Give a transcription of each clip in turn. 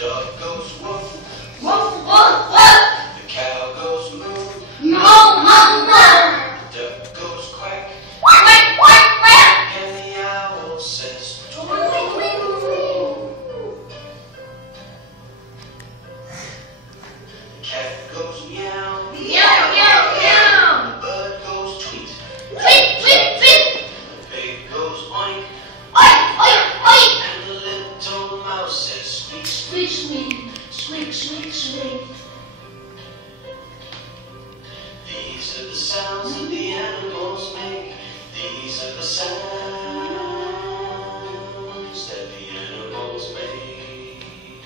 dog goes woof. Woof, woof, woof. The cow goes moo. Moo, moo, moo. The duck goes quack. Quack, quack, quack, quack. And the owl says Tweet, tweet, tweet, tweet. the cat goes meow. Meow, meow, meow. The bird goes tweet. Tweet, tweet, tweet. The pig goes oink. Oink, oink, oink. And the little mouse says squeak, Squeak, squeak. Squeak, squeak, squeak. These are the sounds that the animals make. These are the sounds that the animals make.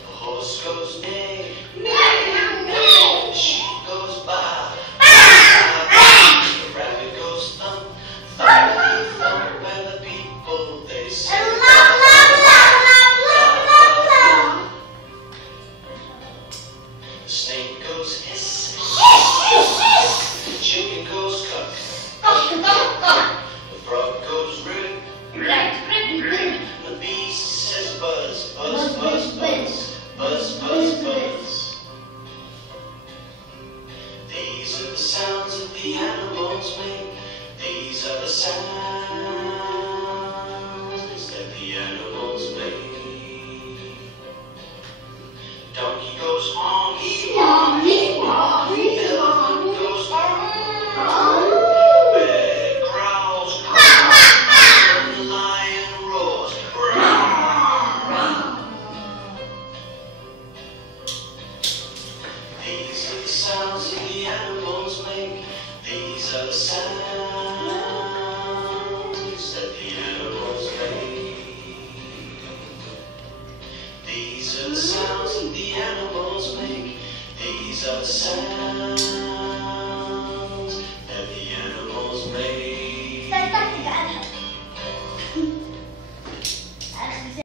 The horse goes neigh. The sheep goes baa. The rabbit goes thump, thump, thump, and the people they say the snake goes hiss. The chicken goes cuck. The frog goes rig. The bee says buzz, buzz, buzz, buzz, buzz, buzz, buzz. These are the sounds that the animals make. These are the sounds that the animals make. Donkey goes honky, honky, honky. Elephant goes honky. Bear growls, and the lion roars. These are the sounds that the animals make. These are the sounds that the animals make. These are the sounds that the